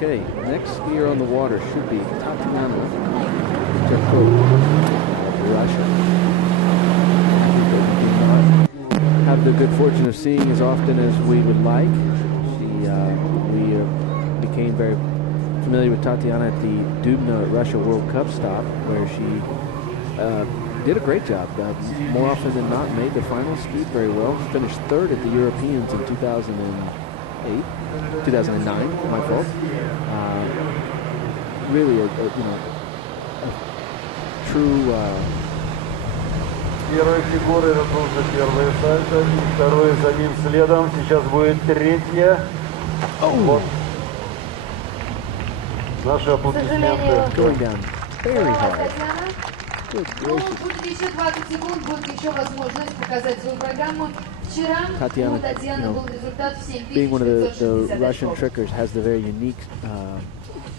Okay, next skier on the water should be Tatiana Jakov of Russia. Have the good fortune of seeing as often as we would like. We became very familiar with Tatiana at the Dubna Russia World Cup stop, where she did a great job. More often than not, made the final, skied very well. Finished third at the Europeans in 2009. My fault. Really, a true. Первой фигурой это уже первое сальто, и второе за ним следом. Сейчас будет третья. Вот. Наши аплодисменты. Going down very hard. Good Ну, gracious. будет еще 20 секунд, будет еще возможность показать свою программу. Вчера Tatiana, у Татьяны был результат в 7 being one of the 560 Russian очков. trickers, has the very unique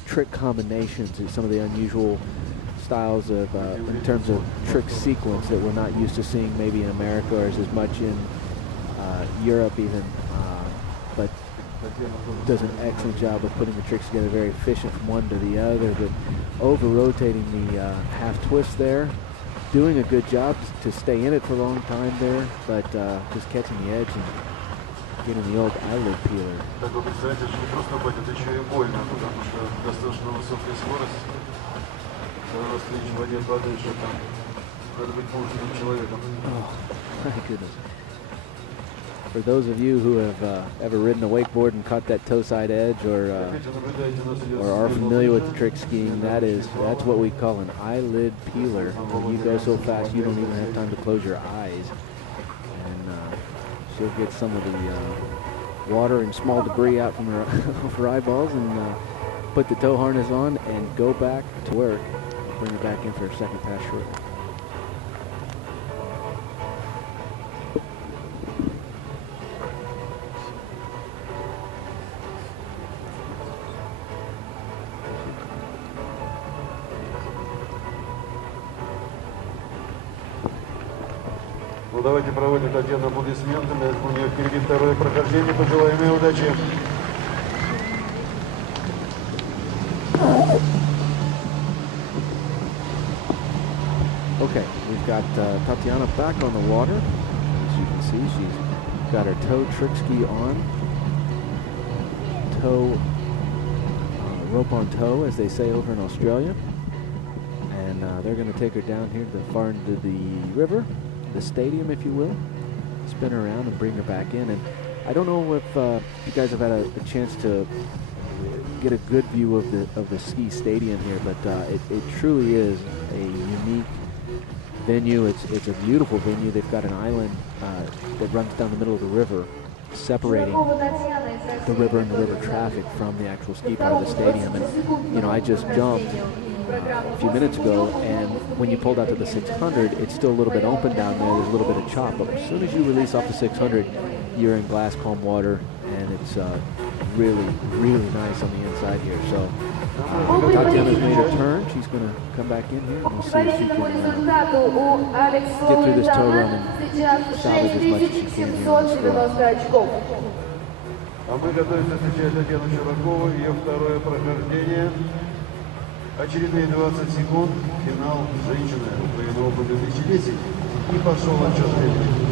trick combinations and some of the unusual styles of in terms of trick sequence that we're not used to seeing maybe in America or as much in Europe even, but does an excellent job of putting the tricks together, very efficient from one to the other, but over rotating the half twist there, doing a good job to stay in it for a long time there, but just catching the edge and getting the old eyelid peeler. Так вы представляете, что не просто упадет, это еще и больно, потому что достаточно высокая скорость. Когда раз ты в воде падаешь, это надо быть мужественным человеком. Oh, my goodness. For those of you who have ever ridden a wakeboard and caught that toe side edge or are familiar with the trick skiing, that's what we call an eyelid peeler. When you go so fast you don't even have time to close your eyes. And she'll get some of the water and small debris out from her, her eyeballs and put the tow harness on and go back to work. Bring her back in for a second pass short. Ну давайте проводим Татьяну аплодисментами. У нее впереди второе прохождение. Пожелаем ей удачи. Okay, we've got Tatiana back on the water. As you can see, she's got her toe trick ski on. Toe, rope on toe, as they say over in Australia. And they're going to take her down here to the far end of the river, the stadium, if you will. Spin her around and bring her back in. And I don't know if you guys have had a chance to get a good view of the ski stadium here, but it truly is a unique venue. It's a beautiful venue. They've got an island that runs down the middle of the river, separating the river and the river traffic from the actual ski part of the stadium. And you know, I just jumped a few minutes ago, and when you pulled out to the 600, it's still a little bit open down there. There's a little bit of chop, but as soon as you release off the 600, you're in glass calm water, and it's really, really nice on the inside here. So Tatiana's made her turn. She's going to come back in here, and we'll see if she can get through this toe run and salvage as much as she can here on the score. А мы готовимся встречать Татьяну Чуракову, ее второе прохождение. Очередные 20 секунд. Финал женщины Украина Open 2010. И пошел отчет времени.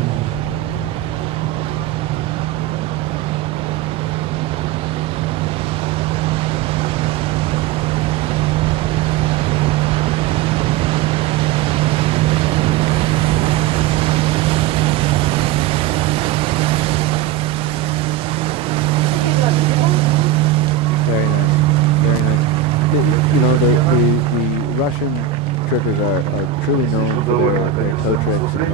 Russian trickers are truly known for their toe tricks and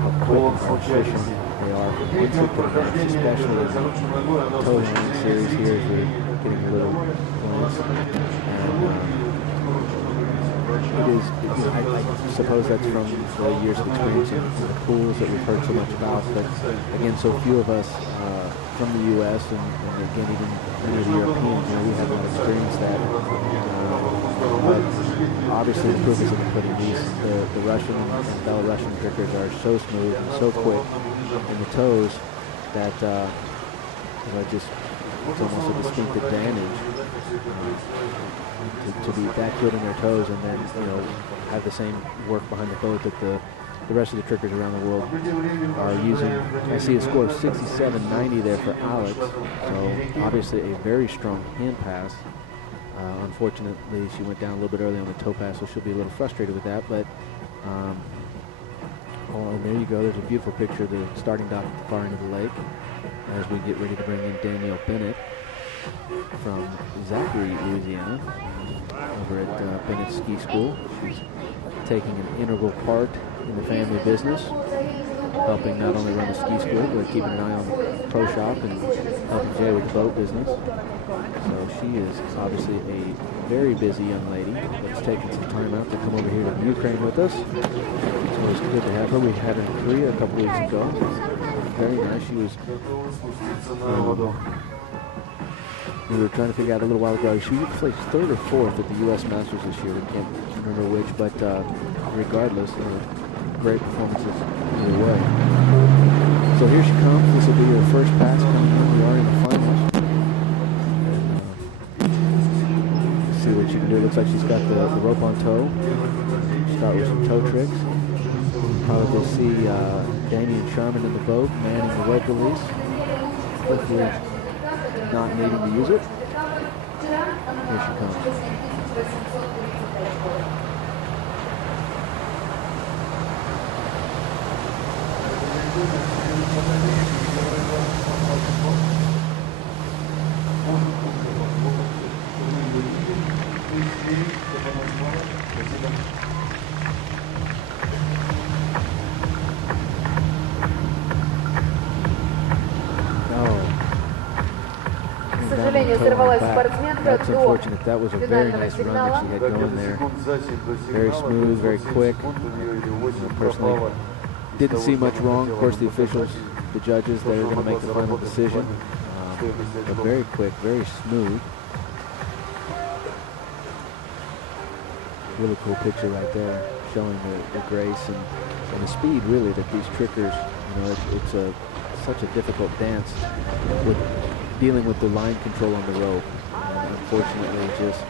how quick and efficient they are for one sequence, especially in the toe line series here as we're getting a little points. And it is, I suppose that's from the years of experience in the pools that we've heard so much about, but again, so few of us from the U.S. and again, even many of the Europeans, we haven't experienced that. But obviously the proof is in the pudding. The Russian and Belarusian trickers are so smooth and so quick in the toes that just It's almost a distinct advantage to be that good in their toes and then, you know, have the same work behind the boat that the rest of the trickers around the world are using. I see a score of 67.90 there for Alex, so obviously a very strong hand pass. Unfortunately, she went down a little bit early on the toe pass, so she'll be a little frustrated with that, but oh, and there you go. There's a beautiful picture of the starting dock at the far end of the lake as we get ready to bring in Danielle Bennett from Zachary, Louisiana, over at Bennett Ski School. She's taking an integral part in the family business, helping not only run the ski school, but keeping an eye on the pro shop and helping Jay with the boat business. So she is obviously a very busy young lady that's taken some time out to come over here to Ukraine with us. So it's good to have her. We had her in Korea a couple weeks ago. Very nice. She was, we were trying to figure out a little while ago, she placed 3rd or 4th at the U.S. Masters this year. I can't remember which, but regardless, great performances either way. So here she comes. This will be her first pass coming in. We are in the finals. Let's see what she can do. It looks like she's got the rope on toe. Start with some toe tricks. Probably see Danny and Sharman in the boat manning the rope release. Hopefully not needing to use it. Here she comes. That's unfortunate. That was a very nice run that she had going there. Very smooth, very quick. Personally, didn't see much wrong. Of course, the officials, the judges, they're going to make the final decision. But very quick, very smooth. Really cool picture right there, showing the grace and the speed, really, that these trickers, you know, it's such a difficult dance with dealing with the line control on the rope. And unfortunately, just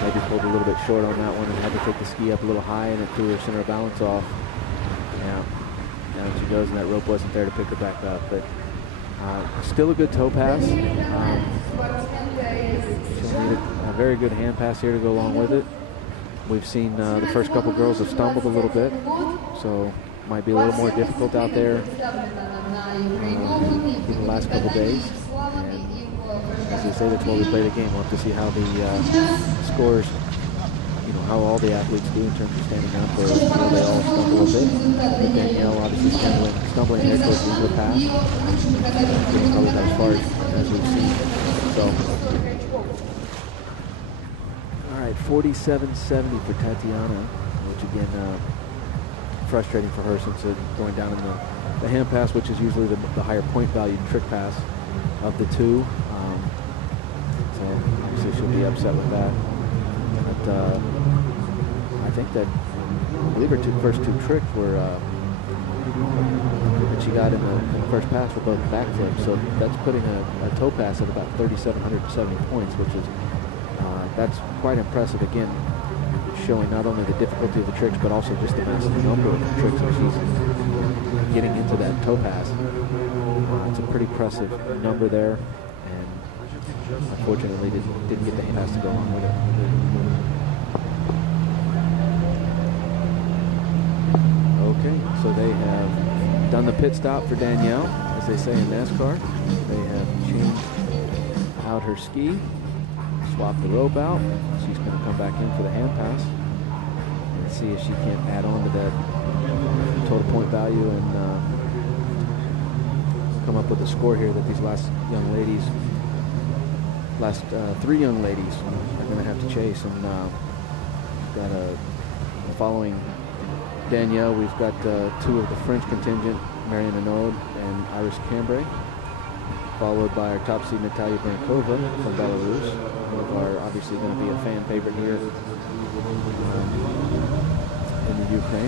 maybe pulled a little bit short on that one and had to take the ski up a little high, and it threw her center of balance off. Yeah, down she goes, and that rope wasn't there to pick her back up. But still a good toe pass. She'll need a very good hand pass here to go along with it. We've seen the first couple girls have stumbled a little bit, so might be a little more difficult out there in the last couple days. And as they say, that's why we play the game. We'll have to see how the scores, you know, how all the athletes do in terms of standing up, or they all stumble a bit. But Danielle obviously stumbling there towards the end of the pass. Getting probably about as far as we've seen. So, all right, 47.70 for Tatiana, which again, frustrating for her since going down in the hand pass, which is usually the higher point value trick pass of the two. So obviously she'll be upset with that. But I think that, I believe her first two tricks were that she got in the first pass were both backflips. So that's putting a toe pass at about 3,770 points, which is that's quite impressive. Again, showing not only the difficulty of the tricks, but also just the massive number of tricks that she's getting into that toe pass. It's a pretty impressive number there, and unfortunately didn't get the hand pass to go along with it. Okay, so they have done the pit stop for Danielle, as they say in NASCAR. They have changed out her ski, swapped the rope out. She's going to come back in for the hand pass and see if she can't add on to that total point value and come up with a score here that these last three young ladies are going to have to chase. And got following Danielle, we've got two of the French contingent, Marianne Hinault and Iris Cambrai, followed by our top seed Natalia Brankova from Belarus, one of our obviously going to be a fan favorite here in the Ukraine.